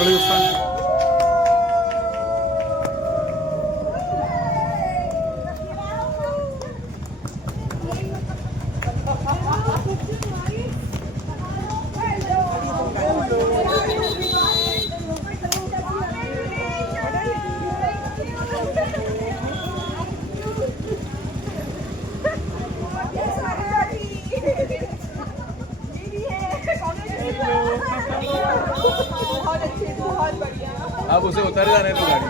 सगळे उत्साह आप उसे उतारे जाने दो गाड़ी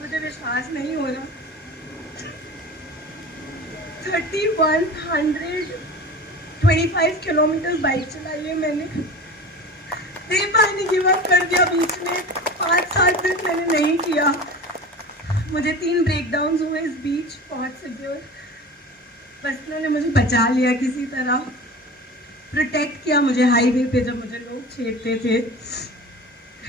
मुझे विश्वास नहीं हो रहा 3125 किलोमीटर बाइक चलाई है मैंने। पानी गिव अप कर दिया बीच में। 5 साल तक मैंने नहीं किया। मुझे 3 ब्रेकडाउन हुए इस बीच, बहुत सिवियर। बस उन्होंने मुझे बचा लिया किसी तरह, प्रोटेक्ट किया मुझे हाईवे पे जब मुझे लोग छेड़ते थे।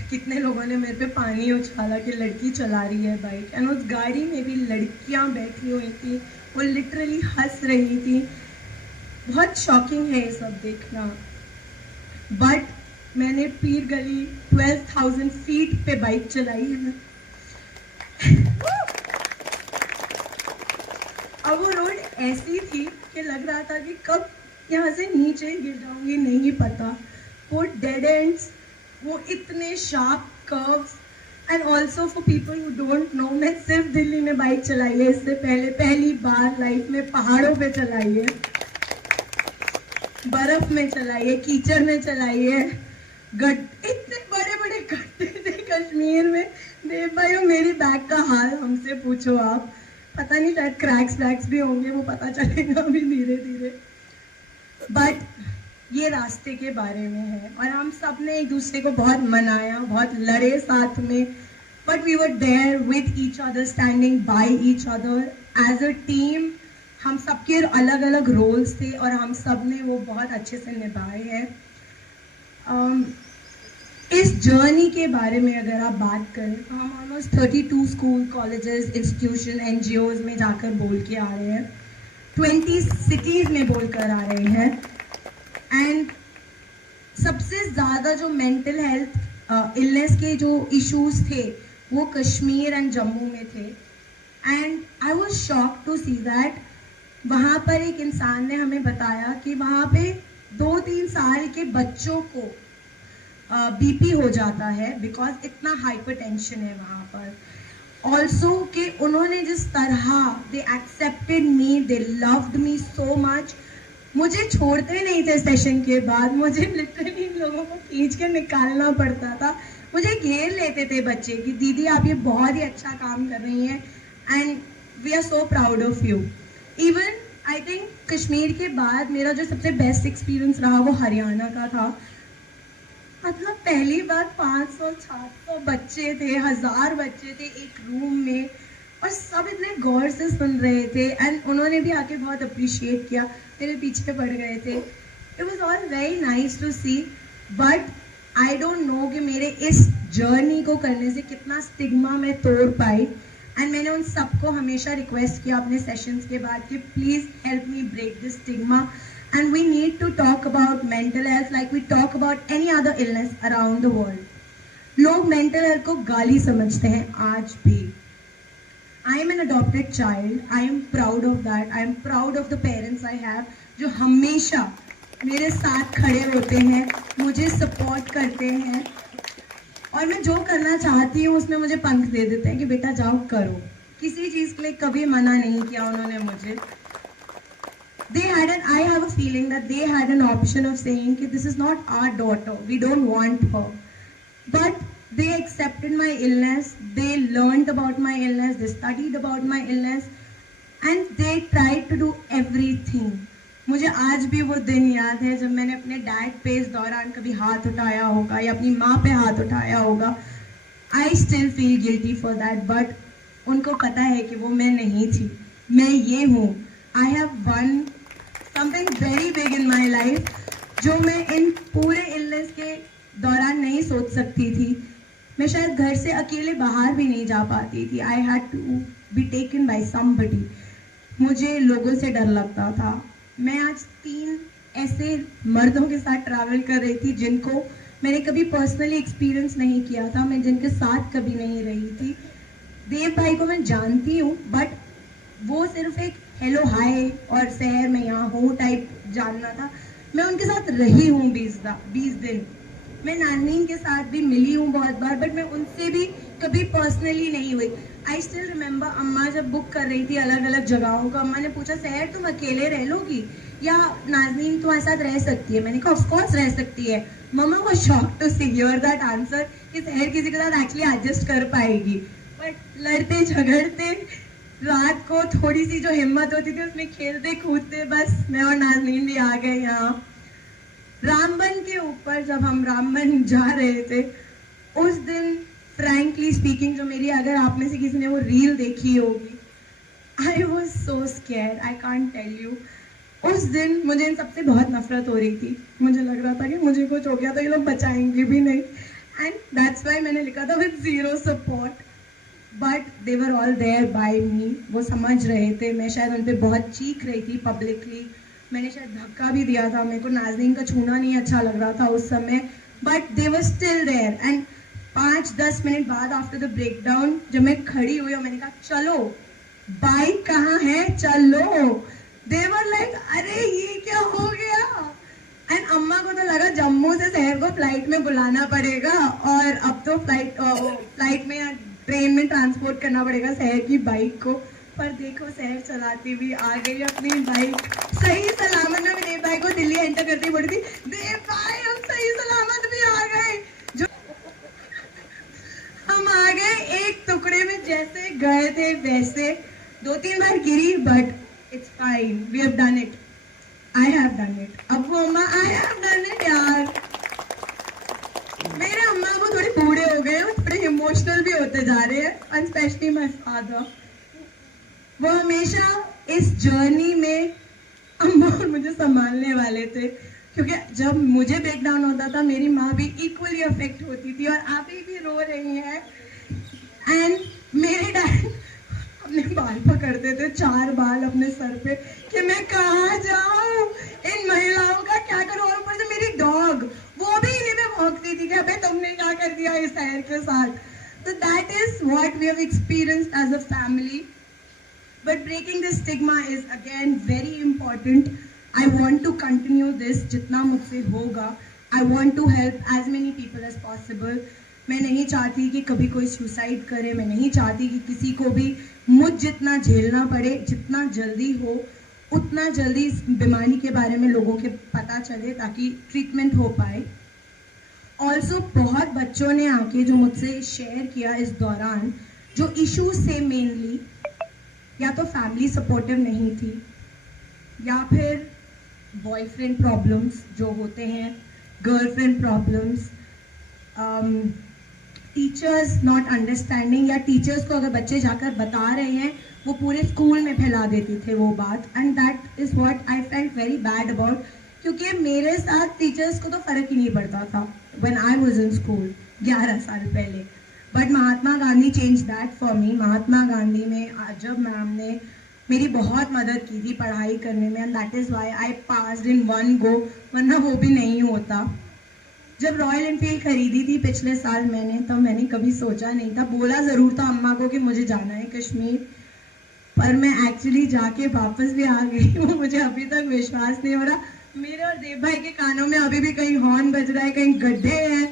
कितने लोगों ने मेरे पे पानी उछाला कि लड़की चला रही है बाइक, एंड उस गाड़ी में भी लड़कियां बैठी हुई थी, वो लिटरली हंस रही थी। बहुत शॉकिंग है ये सब देखना। बट मैंने पीर गली 12,000 फीट पे बाइक चलाई है। अब वो रोड ऐसी थी कि लग रहा था कि कब यहाँ से नीचे गिर जाऊंगी नहीं पता। वो डेड एंड्स, वो इतने sharp curves, and also for people who don't know, मैं सिर्फ दिल्ली में बाइक चलाई है। इससे पहले पहली बार लाइफ में पहाड़ों पे चलाई है, बर्फ में चलाई है, कीचड़ में चलाई है। इतने बड़े बड़े गड्ढे थे कश्मीर में देव भाई, और मेरी बैग का हाल हमसे पूछो आप। पता नहीं शायद क्रैक्स वैक्स भी होंगे, वो पता चलेगा अभी धीरे धीरे। बट ये रास्ते के बारे में है, और हम सब ने एक दूसरे को बहुत मनाया, बहुत लड़े साथ में, but we were there with each other, standing by each other as a team. हम सबके अलग अलग रोल्स थे और हम सब ने वो बहुत अच्छे से निभाए हैं। इस जर्नी के बारे में अगर आप बात करें तो हम almost 32 school, colleges, institution, NGOs में जाकर बोल के आ रहे हैं, 20 सिटीज़ में बोल कर आ रहे हैं। एंड सबसे ज़्यादा जो मेंटल हेल्थ इलनेस के जो इश्यूज थे वो कश्मीर एंड जम्मू में थे। And I was shocked to see that वहाँ पर एक इंसान ने हमें बताया कि वहाँ पे 2-3 साल के बच्चों को BP हो जाता है बिकॉज इतना हाइपरटेंशन है वहाँ पर। ऑल्सो कि उन्होंने जिस तरह they accepted me, they loved me so much. मुझे छोड़ते नहीं थे सेशन के बाद, मुझे लिटरली इन लोगों को खींच के निकालना पड़ता था। मुझे घेर लेते थे बच्चे कि दीदी आप ये बहुत ही अच्छा काम कर रही हैं and we are so proud of you. Even I think Kashmir के बाद मेरा जो सबसे बेस्ट एक्सपीरियंस रहा वो हरियाणा का था। मतलब पहली बार 500-700 बच्चे थे, 1000 बच्चे थे एक रूम में, और सब इतने गौर से सुन रहे थे। एंड उन्होंने भी आके बहुत अप्रिशिएट किया, मेरे पीछे पड़ गए थे। It was all very nice to see. But I don't know कि मेरे इस जर्नी को करने से कितना स्टिग्मा मैं तोड़ पाई। एंड मैंने उन सबको हमेशा रिक्वेस्ट किया अपने सेशंस के बाद कि please help me break this stigma, and we need to talk about mental health like we talk about any other illness around the world. लोग mental health को गाली समझते हैं आज भी। I am an adopted child. I am proud of that. I am proud of the parents I have जो हमेशा मेरे साथ खड़े होते हैं, मुझे सपोर्ट करते हैं, और मैं जो करना चाहती हूँ उसमें मुझे पंख दे देते हैं कि बेटा जाओ करो। किसी चीज़ के लिए कभी मना नहीं किया उन्होंने मुझे। I have a feeling that they had an option of saying that this is not our daughter, we don't want her. But they accepted my illness, they learned about my illness, they studied about my illness, and they tried to do everything. मुझे आज भी वो दिन याद है जब मैंने अपने डैड पे इस दौरान कभी हाथ उठाया होगा या अपनी माँ पे हाथ उठाया होगा। I still feel guilty for that, but उनको पता है कि वो मैं नहीं थी, मैं ये हूँ। I have won something very big in my life जो मैं इन पूरे इलनेस के दौरान नहीं सोच सकती थी। मैं शायद घर से अकेले बाहर भी नहीं जा पाती थी. I had to be taken by somebody. मुझे लोगों से डर लगता था. मैं आज 3 ऐसे मर्दों के साथ ट्रैवल कर रही थी जिनको मैंने कभी पर्सनली एक्सपीरियंस नहीं किया था, मैं जिनके साथ कभी नहीं रही थी. देव भाई को मैं जानती हूँ, बट वो सिर्फ एक हेलो हाय और शहर में यहाँ हो टाइप जानना था. मैं उनके साथ रही हूँ 20 दिन. मैं नानीन के साथ भी मिली हूँ बहुत बार, बट मैं उनसे भी कभी पर्सनली नहीं हुई. आई स्टिल रिमेम्बर अम्मा जब बुक कर रही थी अलग अलग जगहों का, अम्मा ने पूछा शहर तुम अकेले रह लोगी या नाज़नीन तुम्हारे साथ रह सकती है. मैंने कहा ऑफ कोर्स रह सकती है. मम्मा was shocked to see hear that answer कि शहर किसी के साथ एक्चुअली एडजस्ट कर पाएगी. बट लड़ते झगड़ते रात को थोड़ी सी जो हिम्मत होती थी उसमें खेलते कूदते बस मैं और नाज़नीन भी आ गए यहाँ. रामबन के ऊपर जब हम रामबन जा रहे थे उस दिन फ्रैंकली स्पीकिंग, जो मेरी अगर आप में से किसी ने वो रील देखी होगी, I was so scared, I can't tell you. उस दिन मुझे इन सबसे बहुत नफरत हो रही थी. मुझे लग रहा था कि मुझे कुछ हो गया तो ये लोग बचाएंगे भी नहीं. एंड दैट्स वाई मैंने लिखा था with zero support. But they were all there by me. वो समझ रहे थे. मैं शायद उन पर बहुत चीख रही थी पब्लिकली. मैंने शायद धक्का भी दिया था. मेरे को नाज़नीन का छूना नहीं अच्छा लग रहा था उस समय, but they were still there. And 5-10 minute बाद आफ्टर द ब्रेकडाउन जब मैं खड़ी हुई और मैंने कहा चलो बाइक कहाँ है चलो, दे वर लाइक अरे ये क्या हो गया. एंड अम्मा को तो लगा जम्मू से शहर को फ्लाइट में बुलाना पड़ेगा और अब तो फ्लाइट में या ट्रेन में ट्रांसपोर्ट करना पड़ेगा शहर की बाइक को. पर देखो शहर चलाती भी आ गई अपनी बाइक सही सलामत. में देव भाई को दिल्ली एंटर करती बोली थी देव भाई हम सही सलामत भी आ गए. जो हम आ गए एक टुकड़े में, जैसे गए थे वैसे. 2-3 बार गिरी but it's fine. We have done it. I have done it. अब वो अम्मा आई हैव डन इट यार. मेरे अम्मा को थोड़े बूढ़े हो गए, थोड़े इमोशनल भी होते जा रहे हैं, एंड स्पेशली माय फादर. वो हमेशा इस जर्नी में अम्मा और मुझे संभालने वाले थे, क्योंकि जब मुझे ब्रेकडाउन होता था मेरी माँ भी इक्वली अफेक्ट होती थी. और आप भी रो रही हैं. एंड मेरे डैड अपने बाल पकड़ते थे, 4 बाल अपने सर पे, कि मैं कहाँ जाऊँ, इन महिलाओं का क्या करूँ. और ऊपर से मेरी डॉग वो भी इन्हीं पे भौंकती थी कि अबे तुमने क्या कर दिया इस शहर के साथ. तो that is what we have experienced as a family. But breaking this stigma is again very important. I want to continue this जितना मुझसे होगा. I want to help as many people as possible. मैं नहीं चाहती कि कभी कोई suicide करे. मैं नहीं चाहती कि किसी को भी मुझ जितना झेलना पड़े. जितना जल्दी हो उतना जल्दी इस बीमारी के बारे में लोगों के पता चले ताकि ट्रीटमेंट हो पाए. ऑल्सो बहुत बच्चों ने आके जो मुझसे शेयर किया इस दौरान, जो इश्यूज से मेनली या तो फैमिली सपोर्टिव नहीं थी, या फिर बॉयफ्रेंड प्रॉब्लम्स जो होते हैं, girlfriend problems, teachers not understanding, या टीचर्स को अगर बच्चे जाकर बता रहे हैं वो पूरे स्कूल में फैला देते थे वो बात. And that is what I felt very bad about, क्योंकि मेरे साथ टीचर्स को तो फ़र्क ही नहीं पड़ता था when I was in school 11 साल पहले. But Mahatma Gandhi change that for me. Mahatma Gandhi में जब मैम ने मेरी बहुत मदद की थी पढ़ाई करने में, and that is why I passed in 1 गो, वरना वो भी नहीं होता. जब रॉयल एनफील्ड खरीदी थी पिछले साल मैंने, तो मैंने कभी सोचा नहीं था, बोला ज़रूर था अम्मा को कि मुझे जाना है कश्मीर, पर मैं एक्चुअली जाके वापस भी आ गई हूँ. मुझे अभी तक विश्वास नहीं हो रहा. मेरे और देव भाई के कानों में अभी भी कहीं हॉर्न बज रहा है, कहीं गड्ढे हैं,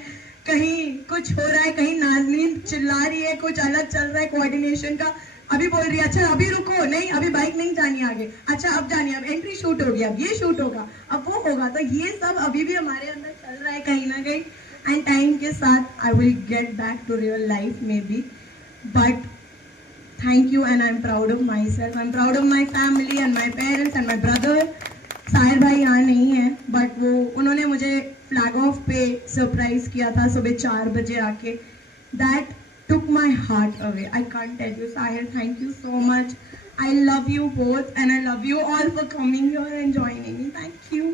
कहीं कुछ हो रहा है, कहीं नाज़नीन चिल्ला रही है, कुछ अलग चल रहा है कोऑर्डिनेशन का. अभी बोल रही है अच्छा अभी रुको, नहीं अभी बाइक नहीं जानी आगे, अच्छा अब जानी, अब एंट्री शूट हो गया, अब ये शूट होगा, अब वो होगा. तो ये सब अभी भी हमारे अंदर चल रहा है कहीं ना कहीं. एंड टाइम के साथ I will get back to real life maybe. But thank you and I am proud of myself. I am proud of my family and my parents and my brother. Sahir भाई यहाँ नहीं है, but वो उन्होंने मुझे flag of पे surprise किया था सुबह 4 बजे आके. That took my heart away. I can't tell you. Sahir, thank you so much. I love you both and I love you all for coming here and joining me. Thank you.